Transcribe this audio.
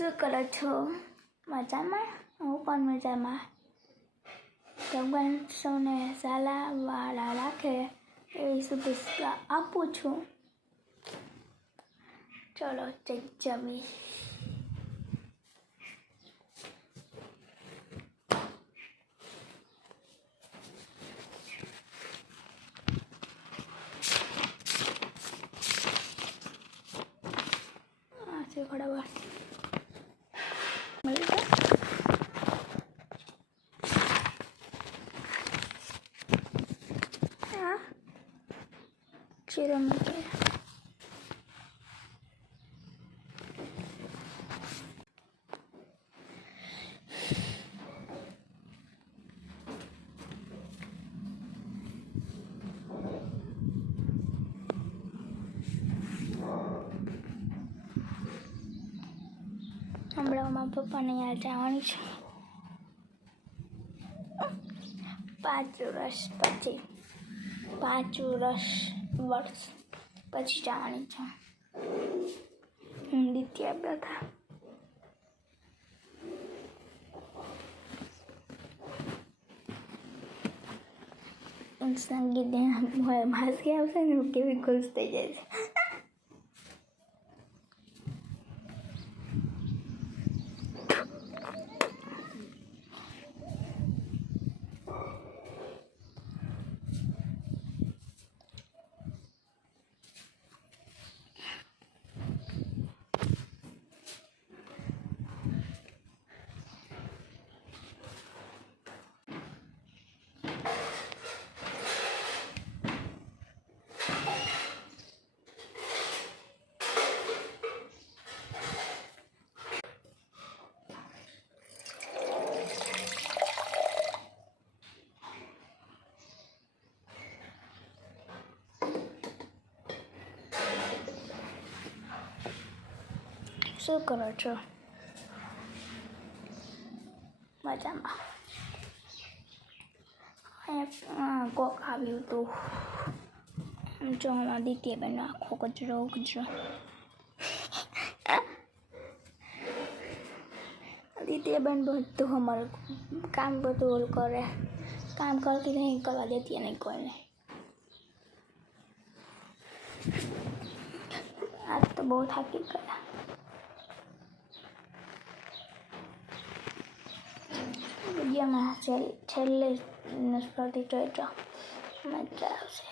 શું કરો છો? મજામાં? હું પણ મજામાં. ભગવાન સૌને સાલા વાળા રાખે એવી શુભેચ્છા આપું છું. ચલો જમી. ખોડા શીરો મૂકે હમણાં મારા પપ્પાને યાર જવાની છે 5 વર્ષ પછી 5 વર્ષ પછી જવાની છે દ્વિતીય બધા સંગીત માસી આવશે ને કેવી ખુશ થઈ જાય છે શું કરો છો? મજામાં કોક આવ્યું હતું જો અમારા દિત્યબેન આખો કચરો દિત્યબેન બધું અમારું કામ બધું ઓલ કરે કામ કરતી નહીં કરવા દેતી નહીં કોઈને આજ તો બહુ થાકી ગયા વિડીયોમાં છેલ્લે સ્પર્ધી જોઈજો મજા આવશે